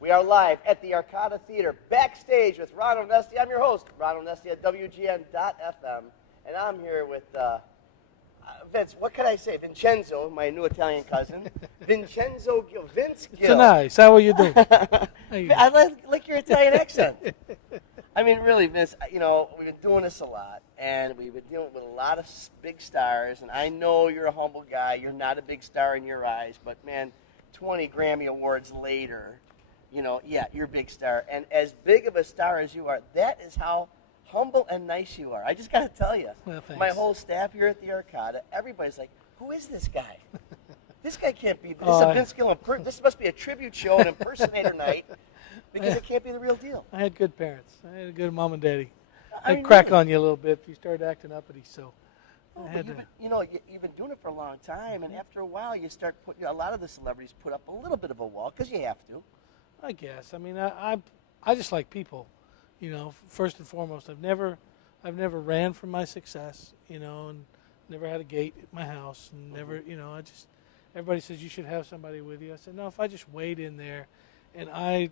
We are live at the Arcada Theater, Backstage with Ron Onesti. I'm your host, Ron Onesti at WGN.FM, and I'm here with Vince. What could I say? Vincenzo, my new Italian cousin. Vincenzo Gill. Vince Gill. It's nice. How are you doing? I like your Italian accent. I mean, really, Vince, we've been doing this a lot, and we've been dealing with a lot of big stars, and I know you're a humble guy. You're not a big star in your eyes, but, man, 20 Grammy Awards later, you're a big star. And as big of a star as you are, that is how humble and nice you are. I just got to tell you. Well, thanks. My whole staff here at the Arcada, everybody's like, who is this guy? This guy can't be. This is a Vince Gill. This must be a tribute show, an impersonator night, because it can't be the real deal. I had good parents. I had a good mom and daddy. I They'd mean, crack really. on you a little bit if you started acting uppity. So You've been doing it for a long time, and after a while, you start putting. A lot of the celebrities put up a little bit of a wall because you have to. I guess. I mean, I just like people. First and foremost, I've never ran from my success. And never had a gate at my house, and never. Everybody says you should have somebody with you. I said no. If I just wade in there, and I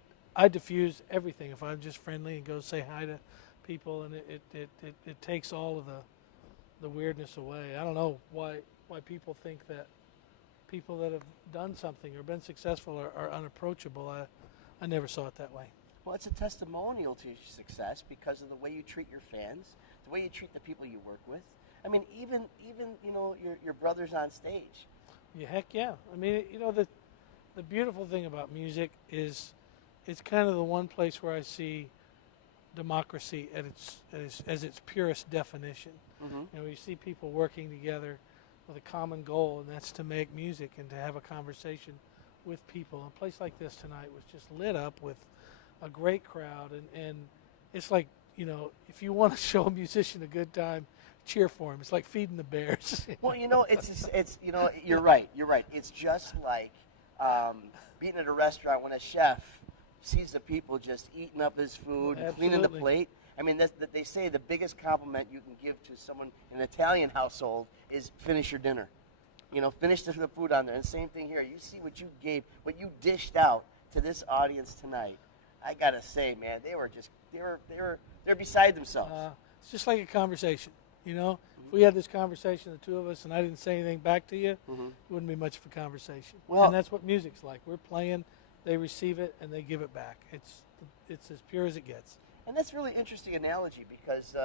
diffuse everything. If I'm just friendly and go say hi to people, and it takes all of the weirdness away. I don't know why people think that people that have done something or been successful are unapproachable. I never saw it that way. Well, it's a testimonial to your success because of the way you treat your fans, the way you treat the people you work with. I mean, even your brothers on stage. Yeah, heck yeah. I mean, the beautiful thing about music is it's kind of the one place where I see democracy at its purest definition. Mm-hmm. You see people working together with a common goal, and that's to make music and to have a conversation with people. A place like this tonight was just lit up with a great crowd, and it's like, if you want to show a musician a good time, cheer for him. It's like feeding the bears. Well, you're right. It's just like being at a restaurant when a chef sees the people just eating up his food, cleaning the plate. I mean, they say the biggest compliment you can give to someone in an Italian household is finish your dinner. Finish the food on there. And same thing here. You see what you gave, what you dished out to this audience tonight. I gotta say, man, they're beside themselves. It's just like a conversation. If we had this conversation, the two of us, and I didn't say anything back to you, it wouldn't be much of a conversation. Well, and that's what music's like. We're playing, they receive it, and they give it back. It's as pure as it gets. And that's a really interesting analogy because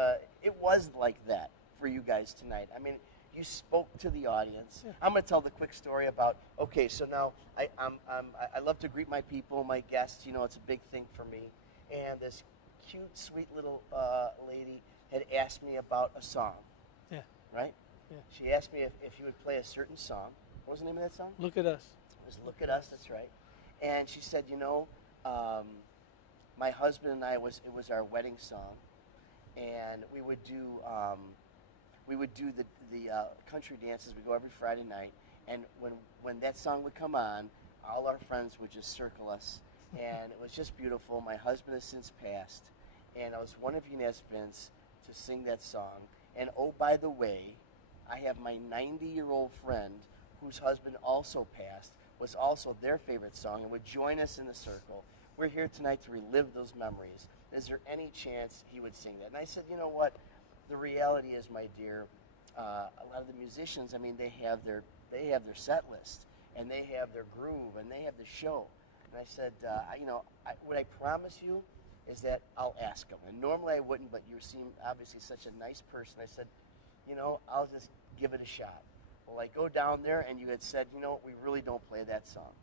it was like that for you guys tonight. I mean, you spoke to the audience. Yeah. I'm going to tell the quick story about, okay, so now I love to greet my people, my guests. It's a big thing for me. And this cute, sweet little lady had asked me about a song. Yeah. Right? Yeah. She asked me if you would play a certain song. What was the name of that song? Look at Us. It was Look at Us, that's right. And she said, my husband and I, it was our wedding song, and we would do the country dances. We go every Friday night, and when that song would come on, all our friends would just circle us, and it was just beautiful. My husband has since passed, and I was one of Inez Vince to sing that song. And oh, by the way, I have my 90-year-old friend whose husband also passed, was also their favorite song, and would join us in the circle. We're here tonight to relive those memories. Is there any chance he would sing that? And I said, you know what? The reality is, my dear, a lot of the musicians, I mean, they have their set list, and they have their groove, and they have the show. And I said, what I promise you is that I'll ask him. And normally I wouldn't, but you seem obviously such a nice person. I said, I'll just give it a shot. Well, I go down there, and you had said, we really don't play that song.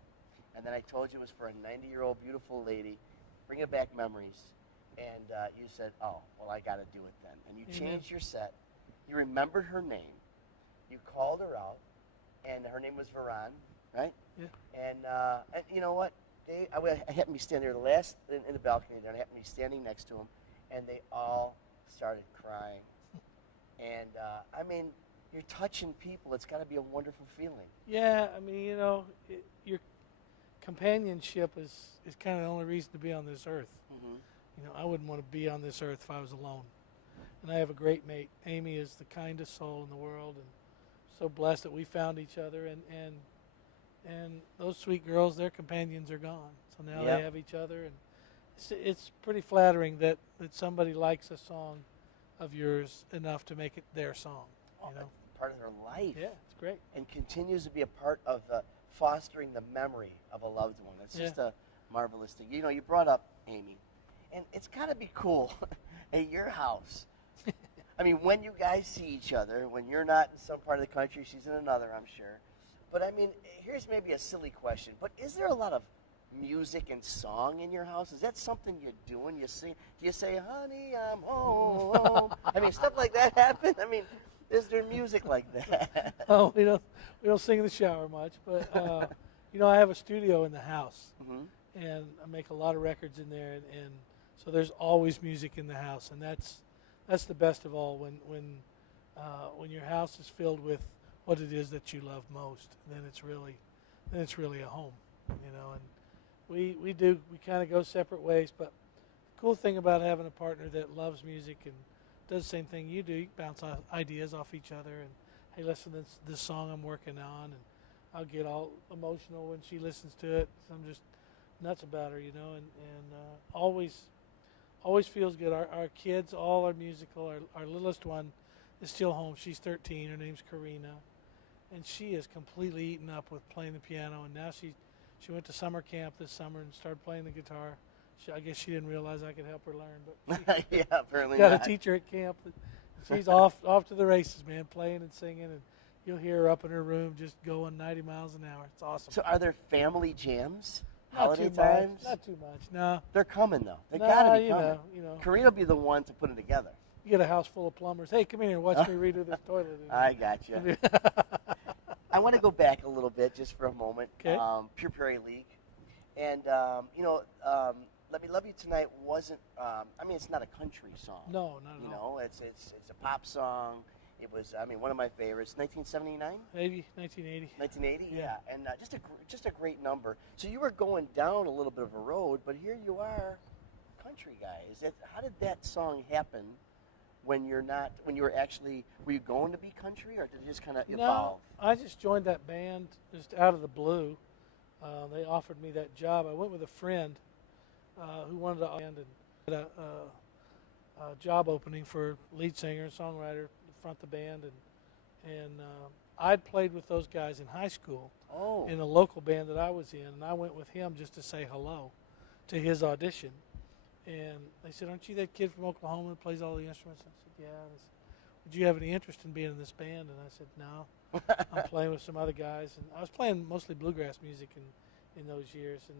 And then I told you it was for a 90-year-old beautiful lady, bringing back memories. And you said, oh, well, I got to do it then. And you changed your set. You remembered her name. You called her out, and her name was Veron, right? Yeah. And you know what? I happened to be standing there in the balcony there, and I happened to be standing next to them, and they all started crying. And, I mean, you're touching people. It's got to be a wonderful feeling. Yeah, I mean, your companionship is kind of the only reason to be on this earth. Mm-hmm. I wouldn't want to be on this earth if I was alone. And I have a great mate. Amy is the kindest soul in the world, and so blessed that we found each other. And those sweet girls, their companions are gone. So now Yep. they have each other, and it's pretty flattering that somebody likes a song of yours enough to make it their song. Oh, You know? part of their life. Yeah, it's great. And continues to be a part of fostering the memory of a loved one. It's just a marvelous thing. You know, you brought up Amy, and it's got to be cool at your house. I mean, when you guys see each other, when you're not in some part of the country, she's in another, I'm sure. But I mean, here's maybe a silly question, but is there a lot of music and song in your house? Is that something you do when you sing? Do you say, honey, I'm home? I mean, stuff like that happen? I mean, is there music like that? Oh, we don't sing in the shower much, but you know, I have a studio in the house, Mm-hmm. and I make a lot of records in there, and so there's always music in the house, and that's the best of all. When your house is filled with what it is that you love most, then it's really a home, you know. And we kind of go separate ways, but the cool thing about having a partner that loves music and does the same thing you do, you can bounce ideas off each other, and hey, listen to this song I'm working on, and I'll get all emotional when she listens to it. I'm just nuts about her, you know, and always feels good. Our kids all are musical. Our littlest one is still home. She's 13. Her name's Karina, and she is completely eaten up with playing the piano. And now she went to summer camp this summer and started playing the guitar. I guess she didn't realize I could help her learn, but Yeah, apparently got not. a teacher at camp. She's off to the races, man, playing and singing, and you'll hear her up in her room just going 90 miles an hour. It's awesome. So are there family jams? Not Holiday too times? much. Not too much. No. They're coming, though. They No, gotta be coming. you know. Karina will be the one to put it together. You get a house full of plumbers. Hey, come in here and watch me redo this toilet. I got you. I want to go back a little bit just for a moment. Okay. Pure Prairie League. And, Let Me Love You Tonight wasn't, I mean, it's not a country song. No, not at all. You know, it's a pop song. It was, I mean, one of my favorites. 1979? 1980. 1980, Yeah. And just a great number. So you were going down a little bit of a road, but here you are, country guy. How did that song happen when you were you going to be country, or did it just kind of evolve? No, I just joined that band just out of the blue. They offered me that job. I went with a friend who wanted to band and had a job opening for lead singer and songwriter to front the band, and I'd played with those guys in high school in a local band that I was in, and I went with him just to say hello to his audition. And they said, "Aren't you that kid from Oklahoma that plays all the instruments?" I said, "Yeah." And they said, "Would you have any interest in being in this band?" And I said, "No." I'm playing with some other guys, and I was playing mostly bluegrass music in those years. And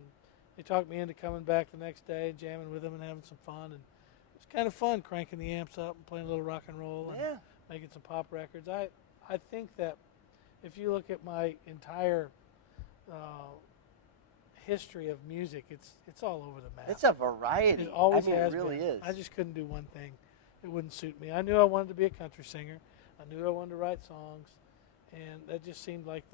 they talked me into coming back the next day, jamming with them, and having some fun. And it was kind of fun cranking the amps up and playing a little rock and roll and making some pop records. I think that if you look at my entire history of music, it's all over the map. It's a variety. It always has It really been. is. I just couldn't do one thing. It wouldn't suit me. I knew I wanted to be a country singer. I knew I wanted to write songs, and that just seemed like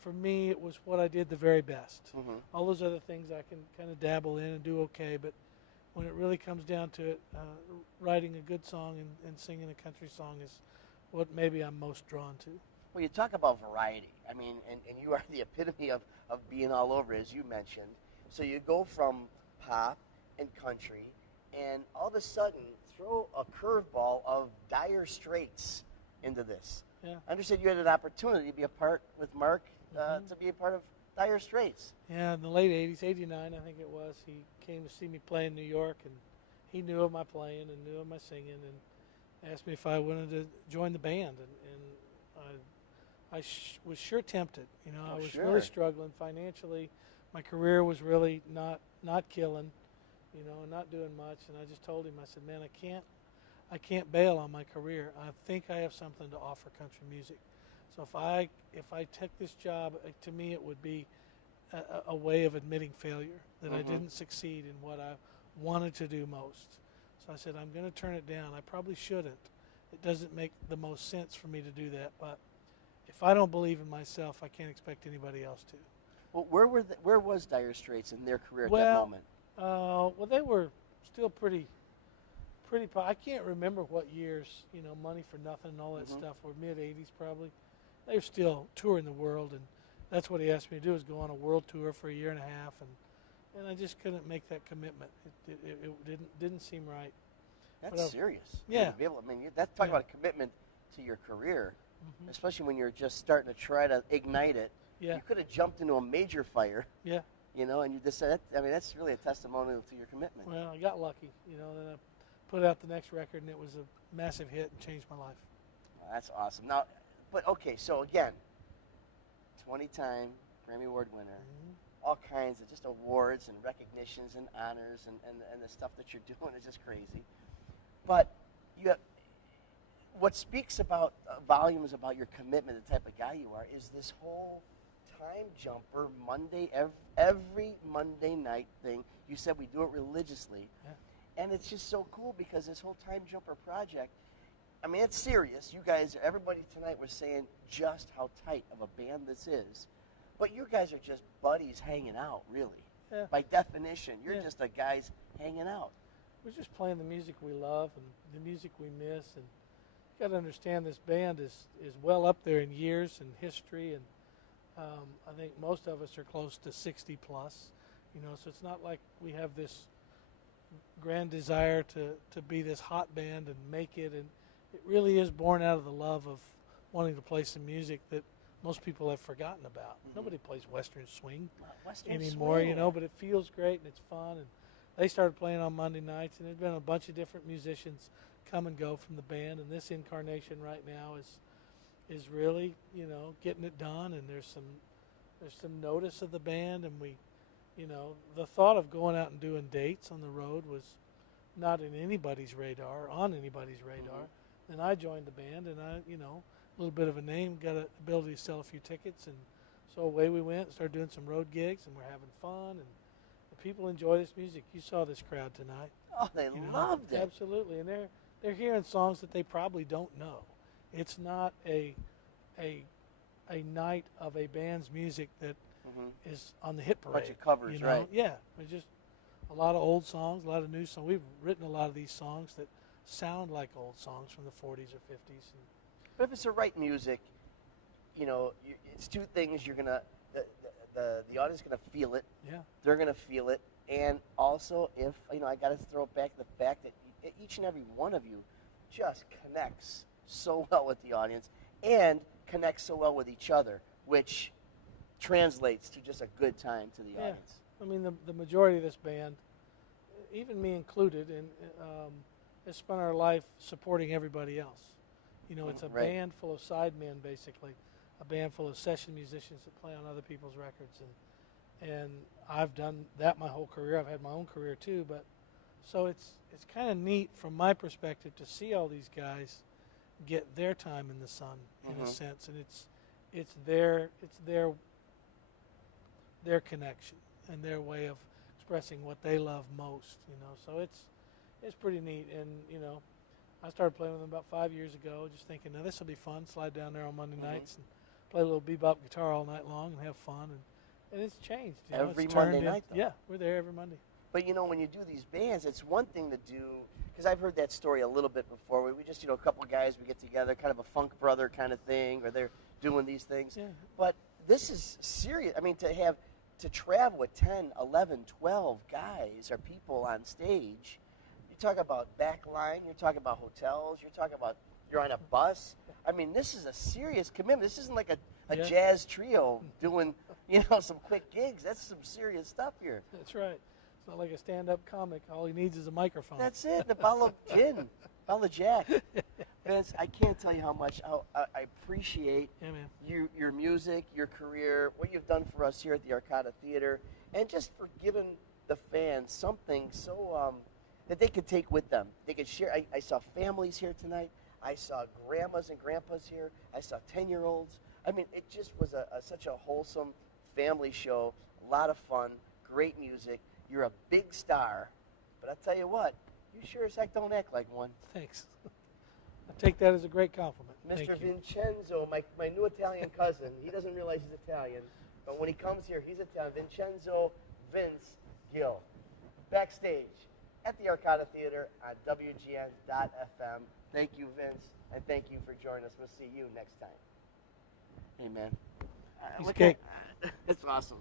for me, it was what I did the very best. Mm-hmm. All those other things I can kind of dabble in and do okay, but when it really comes down to it, writing a good song and singing a country song is what maybe I'm most drawn to. Well, you talk about variety. I mean, and you are the epitome of being all over, as you mentioned. So you go from pop and country, and all of a sudden throw a curveball of Dire Straits into this. Yeah. I understand you had an opportunity to be a part with Mark, to be a part of Dire Straits. Yeah, in the late 80s, 89 I think it was, he came to see me play in New York, and he knew of my playing and knew of my singing, and asked me if I wanted to join the band, and I was sure tempted. You know, I was really struggling financially. My career was really not killing, you know, not doing much. And I just told him, I said, "Man, I can't bail on my career. I think I have something to offer country music. So if I took this job, to me it would be a way of admitting failure, that I didn't succeed in what I wanted to do most. So I said, I'm going to turn it down. I probably shouldn't. It doesn't make the most sense for me to do that, but if I don't believe in myself, I can't expect anybody else to." Well, where was Dire Straits in their career at that moment? Well, they were still pretty. I can't remember what years. You know, Money for Nothing and all that stuff were mid '80s probably. They were still touring the world, and that's what he asked me to do, is go on a world tour for a year and a half, and and I just couldn't make that commitment. It didn't seem right. That's serious. Yeah. To be able, I mean, that's talking about a commitment to your career, especially when you're just starting to try to ignite it. Yeah. You could have jumped into a major fire. Yeah. You know, and you decided. I mean, that's really a testimonial to your commitment. Well, I got lucky. You know, then I put out the next record, and it was a massive hit and changed my life. Well, that's awesome. Now, but okay, so again, 20-time Grammy Award winner. All kinds of just awards and recognitions and honors and the stuff that you're doing is just crazy. But what speaks about volumes about your commitment, the type of guy you are, is this whole time jumper Monday, every Monday night thing. You said we do it religiously. Yeah. And it's just so cool because this whole time jumper project, I mean, it's serious. You guys, everybody tonight was saying just how tight of a band this is. But you guys are just buddies hanging out, really. Yeah. By definition, you're just a guys hanging out. We're just playing the music we love and the music we miss. And you got to understand this band is well up there in years and history. And I think most of us are close to 60 plus. You know, so it's not like we have this grand desire to be this hot band and make it. And it really is born out of the love of wanting to play some music that most people have forgotten about. Nobody plays Western swing anymore, swing. You know, but it feels great and it's fun. And they started playing on Monday nights, and there's been a bunch of different musicians come and go from the band. And this incarnation right now is really, you know, getting it done. And there's some notice of the band, and we, you know, the thought of going out and doing dates on the road was not in anybody's radar, on anybody's radar. And I joined the band, and I, you know, a little bit of a name, got an ability to sell a few tickets, and so away we went, started doing some road gigs, and we're having fun, and the people enjoy this music. You saw this crowd tonight. Oh, they loved it. Absolutely, and they're hearing songs that they probably don't know. It's not a night of a band's music that is on the hit parade. Bunch of covers, you know? right? Yeah, it's just a lot of old songs, a lot of new songs. We've written a lot of these songs that sound like old songs from the 40s or 50s. But if it's the right music, you know, it's two things. You're gonna the audience gonna feel it. Yeah. They're gonna feel it, and also if you know, I got to throw back the fact that each and every one of you just connects so well with the audience and connects so well with each other, which translates to just a good time to the audience. I mean, the majority of this band, even me included, and has spent our life supporting everybody else. You know, it's a band full of sidemen, basically, a band full of session musicians that play on other people's records, and I've done that my whole career. I've had my own career too, but so it's kind of neat from my perspective to see all these guys get their time in the sun in a sense, and it's their connection and their way of expressing what they love most. You know, so it's pretty neat, and you know. I started playing with them about 5 years ago, just thinking, now this will be fun, slide down there on Monday nights and play a little bebop guitar all night long and have fun. And it's changed. You know, every it's Monday night, though. Yeah, we're there every Monday. But, you know, when you do these bands, it's one thing to do, because I've heard that story a little bit before, where we just, you know, a couple of guys, we get together, kind of a funk brother kind of thing, or they're doing these things. Yeah. But this is serious. I mean, to travel with 10, 11, 12 guys or people on stage, talk about backline, you're talking about hotels, you're on a bus. I mean, this is a serious commitment. This isn't like a jazz trio doing, you know, some quick gigs. That's some serious stuff here. That's right. It's not like a stand-up comic. All he needs is a microphone. That's it, and a bottle of gin, bottle of Jack. Vince, I can't tell you how much I appreciate your music, your career, what you've done for us here at the Arcada Theater, and just for giving the fans something so that they could take with them. They could share. I saw families here tonight. I saw grandmas and grandpas here. I saw 10-year-olds. I mean, it just was such a wholesome family show. A lot of fun, great music. You're a big star. But I'll tell you what, you sure as heck don't act like one. Thanks. I take that as a great compliment. Mr. Vincenzo, my new Italian cousin, he doesn't realize he's Italian, but when he comes here, he's Italian. Vincenzo Vince Gill. Backstage at the Arcada Theater on WGN.FM. Thank you, Vince, and thank you for joining us. We'll see you next time. Hey, man. Okay. It's awesome.